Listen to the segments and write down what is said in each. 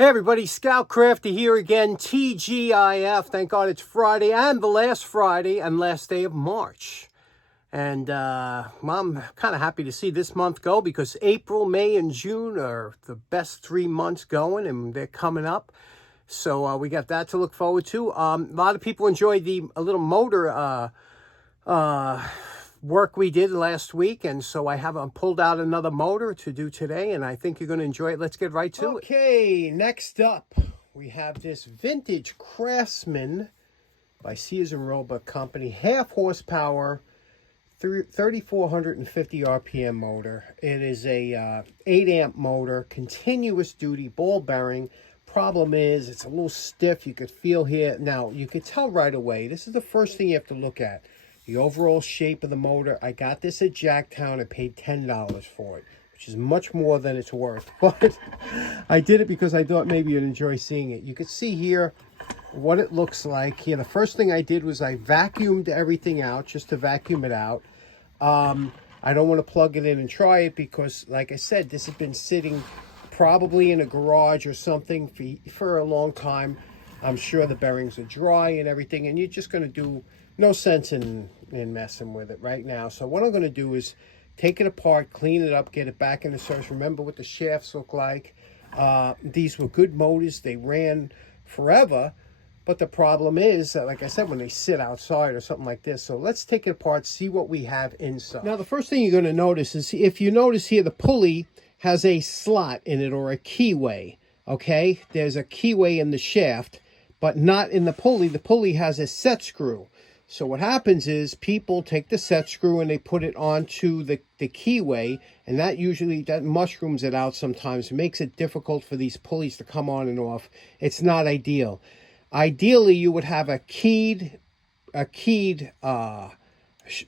Hey everybody, Scout Crafty here again, TGIF. Thank God it's Friday and the last Friday and last day of March. And I'm kind of happy to see this month go because April, May, and June are the best 3 months going and they're coming up. So we got that to look forward to. A lot of people enjoyed the little motor work we did last week, and so I have pulled out another motor to do today, and I think you're going to enjoy it. Let's get right to it. Okay, next up we have this vintage Craftsman by Sears and Roebuck Company, half horsepower, 3450 RPM motor. It is a 8 amp motor, continuous duty, ball bearing. Problem is it's a little stiff. You could feel here. Now you could tell right away. This is the first thing you have to look at. The overall shape of the motor. I got this at Jacktown. I paid $10 for it, which is much more than it's worth. But I did it because I thought maybe you'd enjoy seeing it. You can see here what it looks like here. The first thing I did was I vacuumed everything out just to vacuum it out. I don't want to plug it in and try it because, like I said, this has been sitting probably in a garage or something for a long time. I'm sure the bearings are dry and everything, and you're just going to do no sense in messing with it right now. So what I'm going to do is take it apart, clean it up, get it back into service. Remember what the shafts look like. These were good motors. They ran forever. But the problem is that, like I said, when they sit outside or something like this. So let's take it apart, see what we have inside. Now, the first thing you're going to notice is, if you notice here, the pulley has a slot in it, or a keyway, okay? There's a keyway in the shaft, but not in the pulley. The pulley has a set screw. So what happens is people take the set screw and they put it onto the keyway, and that mushrooms it out sometimes. It makes it difficult for these pulleys to come on and off. It's not ideal. Ideally, you would have a keyed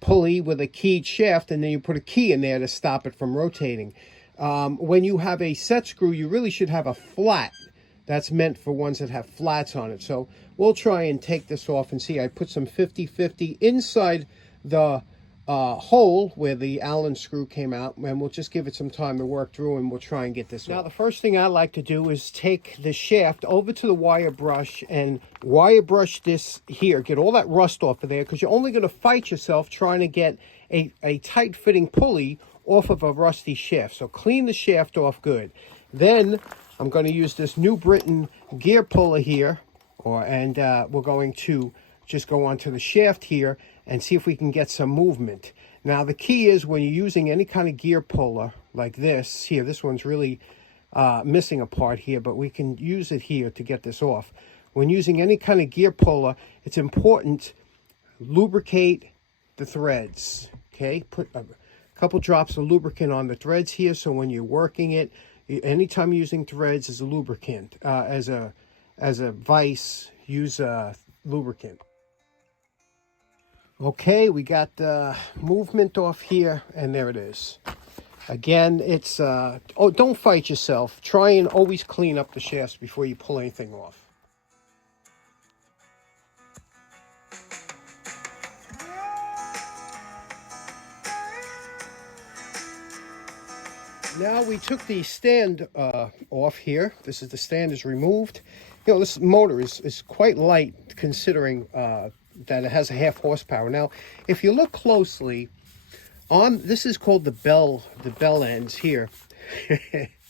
pulley with a keyed shaft, and then you put a key in there to stop it from rotating. When you have a set screw, you really should have a flat. That's meant for ones that have flats on it. So we'll try and take this off and see. I put some 50-50 inside the hole where the Allen screw came out, and we'll just give it some time to work through, and we'll try and get this off. Now, the first thing I like to do is take the shaft over to the wire brush and wire brush this here. Get all that rust off of there, because you're only going to fight yourself trying to get a tight-fitting pulley off of a rusty shaft. So clean the shaft off good. Then I'm going to use this New Britain gear puller here, and we're going to just go onto the shaft here and see if we can get some movement. Now, the key is when you're using any kind of gear puller like this here, this one's really missing a part here, but we can use it here to get this off. When using any kind of gear puller, it's important lubricate the threads, okay? Put a couple drops of lubricant on the threads here, so when you're working it, anytime using threads as a lubricant, as a vise, use lubricant. Okay, we got the movement off here, and there it is. Again, it's don't fight yourself. Try and always clean up the shafts before you pull anything off. Now we took the stand off here. The stand is removed. You know, this motor is quite light considering that it has a half horsepower. Now, if you look closely, this is called the bell ends here.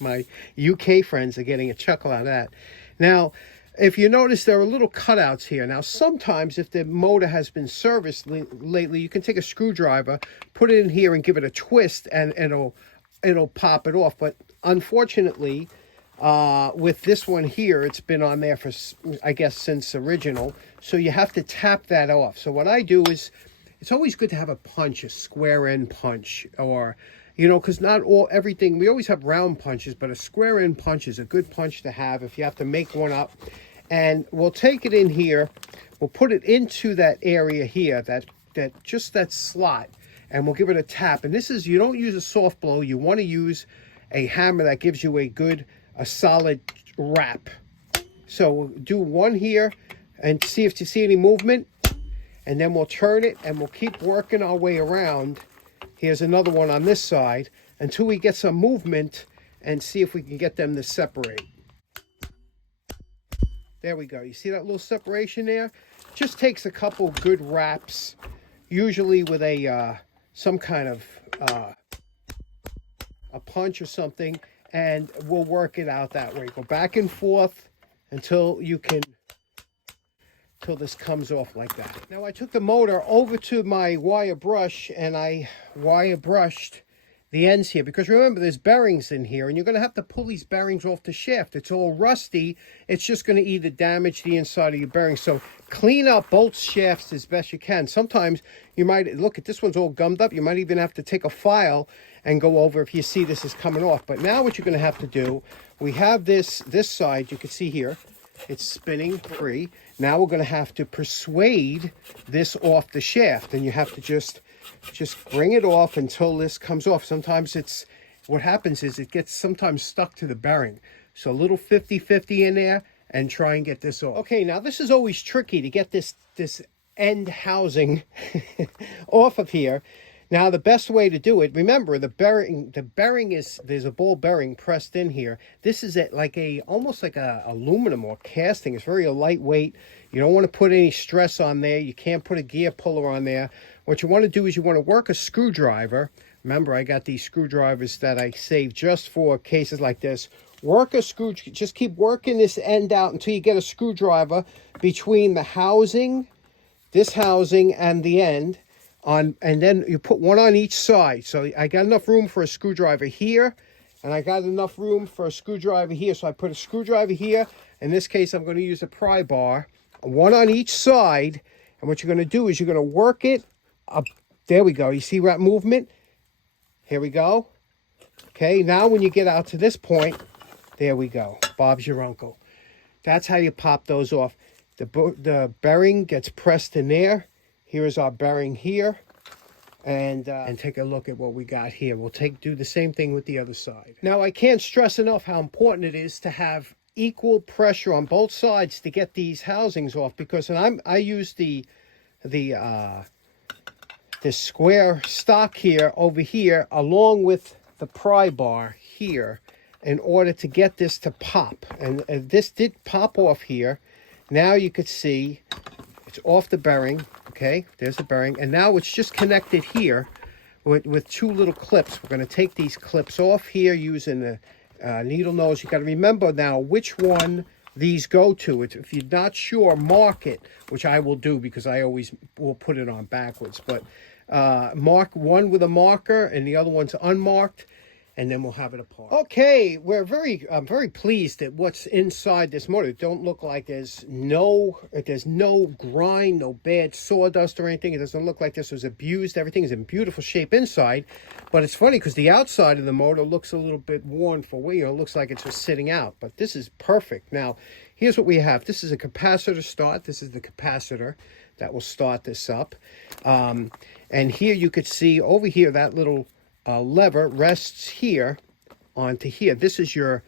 My UK friends are getting a chuckle out of that. Now, if you notice, there are little cutouts here. Now, sometimes if the motor has been serviced lately, you can take a screwdriver, put it in here, and give it a twist, and it'll pop it off. But unfortunately, with this one here, it's been on there for, I guess, since original. So you have to tap that off. So what I do is, it's always good to have a punch, a square end punch, or, you know, because not everything, we always have round punches, but a square end punch is a good punch to have if you have to make one up. And we'll take it in here, we'll put it into that area here, that slot, and we'll give it a tap. And this is, you don't use a soft blow, you want to use a hammer that gives you a solid wrap. So we'll do one here and see if you see any movement, and then we'll turn it and we'll keep working our way around. Here's another one on this side until we get some movement and see if we can get them to separate. There we go. You see that little separation there? Just takes a couple good wraps, usually with a some kind of a punch or something, and we'll work it out that way. Go back and forth until this comes off like that. Now I took the motor over to my wire brush and I wire brushed the ends here, because remember there's bearings in here and you're going to have to pull these bearings off the shaft. It's all rusty. It's just going to either damage the inside of your bearings. So clean up both shafts as best you can. Sometimes you might look at this one's all gummed up. You might even have to take a file and go over if you see this is coming off. But now what you're going to have to do, we have this side, you can see here, it's spinning free. Now we're going to have to persuade this off the shaft, and you have to just bring it off until this comes off. Sometimes what happens is it gets sometimes stuck to the bearing. So a little 50-50 in there and try and get this off. Okay, now this is always tricky to get this end housing off of here. Now the best way to do it, remember the bearing is, there's a ball bearing pressed in here. This is almost like a aluminum or casting. It's very lightweight. You don't want to put any stress on there. You can't put a gear puller on there. What you want to do is you want to work a screwdriver. Remember, I got these screwdrivers that I saved just for cases like this. Work a screw, just keep working this end out until you get a screwdriver between the housing, this housing, and the end. And then you put one on each side. So I got enough room for a screwdriver here, and I got enough room for a screwdriver here. So I put a screwdriver here. In this case, I'm going to use a pry bar, one on each side. And what you're going to do is you're going to work it up. There we go. You see that movement? Here we go. Okay, now when you get out to this point, there we go. Bob's your uncle. That's how you pop those off. The bearing gets pressed in there. Here is our bearing here, and take a look at what we got here. We'll do the same thing with the other side. Now, I can't stress enough how important it is to have equal pressure on both sides to get these housings off, because I use the square stock here over here along with the pry bar here in order to get this to pop. And this did pop off here. Now you could see it's off the bearing. Okay, there's the bearing, and now it's just connected here with two little clips. We're going to take these clips off here using the needle nose. You got to remember now which one these go to. If you're not sure, mark it, which I will do because I always will put it on backwards. But mark one with a marker and the other one's unmarked, and then we'll have it apart. Okay, I'm very pleased at what's inside this motor. It don't look like there's no grind, no bad sawdust or anything. It doesn't look like this was abused. Everything is in beautiful shape inside. But it's funny because the outside of the motor looks a little bit worn for wear. It looks like it's just sitting out. But this is perfect. Now, here's what we have. This is a capacitor start. This is the capacitor that will start this up. And here you could see over here that little lever rests here onto here. This is your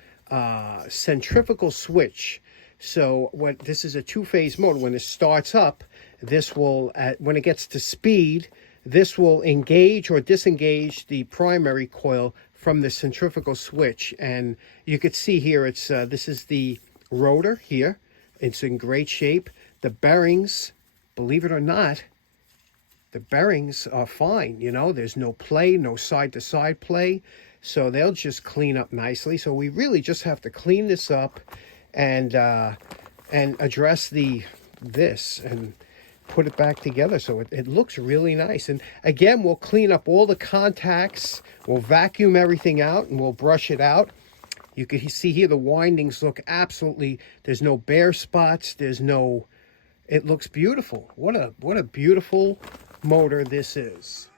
centrifugal switch. So this is a two-phase motor. When it starts up, this will, when it gets to speed, this will engage or disengage the primary coil from the centrifugal switch. And you could see here, this is the rotor here. It's in great shape. The bearings, believe it or not, the bearings are fine. You know, there's no play, no side-to-side play. So they'll just clean up nicely. So we really just have to clean this up and address this and put it back together so it looks really nice. And again, we'll clean up all the contacts. We'll vacuum everything out and we'll brush it out. You can see here the windings look absolutely, there's no bare spots. It looks beautiful. What a beautiful motor this is.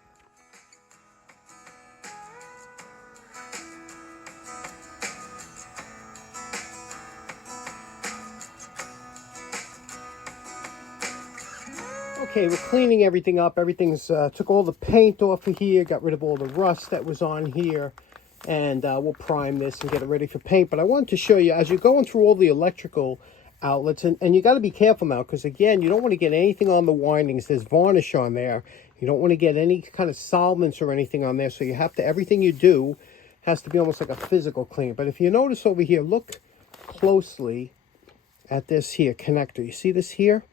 Okay, we're cleaning everything up. Everything's took all the paint off of here, got rid of all the rust that was on here, and we'll prime this and get it ready for paint. But I wanted to show you, as you're going through all the electrical outlets, and you got to be careful now, because again, you don't want to get anything on the windings. There's varnish on there. You don't want to get any kind of solvents or anything on there. So you have to, everything you do has to be almost like a physical clean. But if you notice over here, look closely at this here connector. You see this here?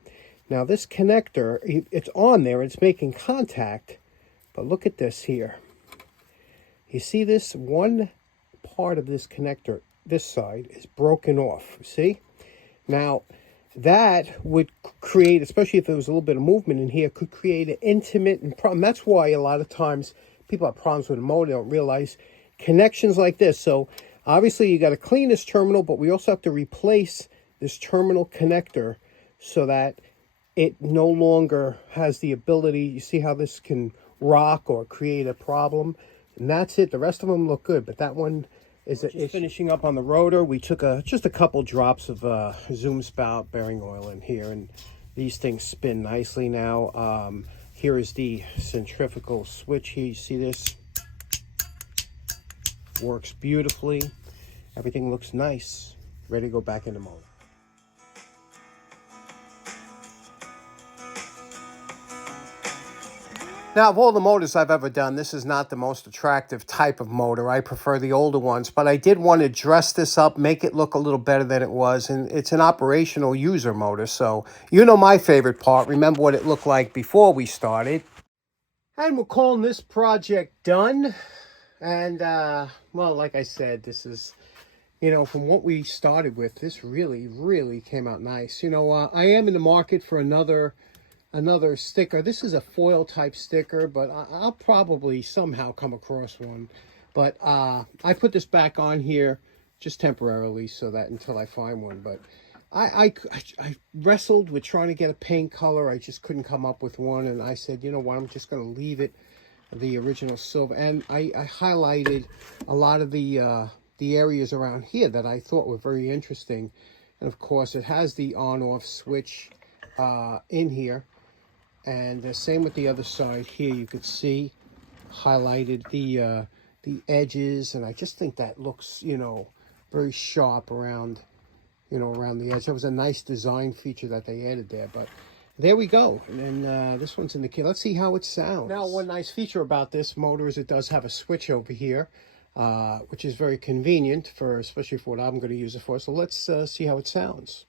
Now this connector, it's on there, it's making contact, but look at this here. You see this one part of this connector, this side, is broken off, see? Now, that would create, especially if there was a little bit of movement in here, could create an intermittent problem. That's why a lot of times people have problems with a motor, they don't realize connections like this. So obviously you got to clean this terminal, but we also have to replace this terminal connector so that it no longer has the ability. You see how this can rock or create a problem? And that's it. The rest of them look good, but that one is finishing up on the rotor. We took just a couple drops of zoom spout bearing oil in here, and these things spin nicely now. Here is the centrifugal switch here. You see this? Works beautifully. Everything looks nice. Ready to go back in the motor. Now, of all the motors I've ever done, this is not the most attractive type of motor. I prefer the older ones, but I did want to dress this up, make it look a little better than it was, and it's an operational user motor, so you know my favorite part. Remember what it looked like before we started. And we're calling this project done, and, well, like I said, this is, you know, from what we started with, this really, really came out nice. You know, I am in the market for another sticker. This is a foil type sticker, but I'll probably somehow come across one. But I put this back on here just temporarily so that until I find one. But I wrestled with trying to get a paint color. I just couldn't come up with one, and I said, you know what, I'm just going to leave it the original silver. And I highlighted a lot of the areas around here that I thought were very interesting. And of course, it has the on-off switch in here. And the same with the other side here. You could see highlighted the edges, and I just think that looks, you know, very sharp around, you know, around the edge. That was a nice design feature that they added there. But there we go. And then this one's in the kit. Let's see how it sounds. Now, one nice feature about this motor is it does have a switch over here, which is very convenient for, especially for what I'm going to use it for. So let's see how it sounds.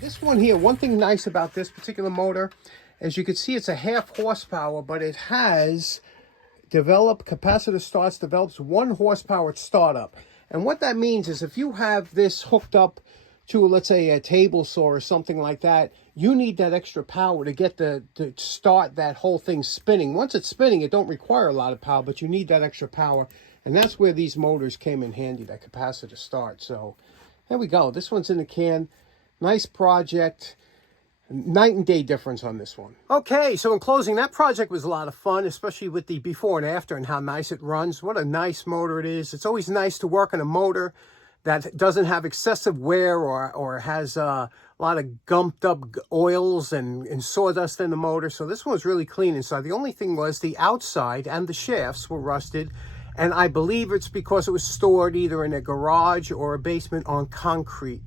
This one here, one thing nice about this particular motor, as you can see, it's a 1/2 horsepower, but it has capacitor starts, develops 1 horsepower at startup. And what that means is if you have this hooked up to, let's say, a table saw or something like that, you need that extra power to get to start that whole thing spinning. Once it's spinning, it don't require a lot of power, but you need that extra power. And that's where these motors came in handy, that capacitor start. So there we go. This one's in the can. Nice project. Night and day difference on this one. Okay, so in closing, that project was a lot of fun, especially with the before and after and how nice it runs. What a nice motor it is. It's always nice to work on a motor that doesn't have excessive wear or has a lot of gumped up oils and sawdust in the motor. So this one was really clean inside. The only thing was the outside and the shafts were rusted. And I believe it's because it was stored either in a garage or a basement on concrete.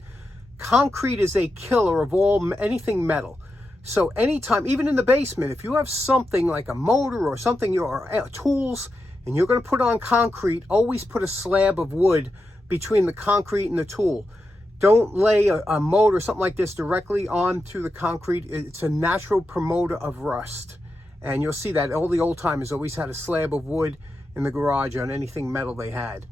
Concrete is a killer of anything metal. So anytime, even in the basement, if you have something like a motor or something, or tools, and you're going to put on concrete, always put a slab of wood between the concrete and the tool. Don't lay a motor or something like this directly onto the concrete. It's a natural promoter of rust. And you'll see that all the old timers always had a slab of wood in the garage on anything metal they had.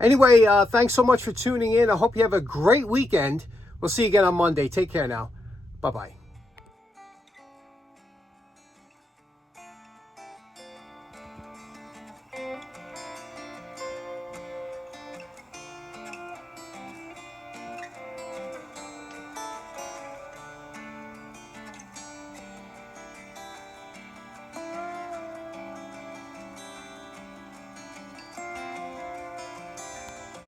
Anyway, thanks so much for tuning in. I hope you have a great weekend. We'll see you again on Monday. Take care now. Bye-bye.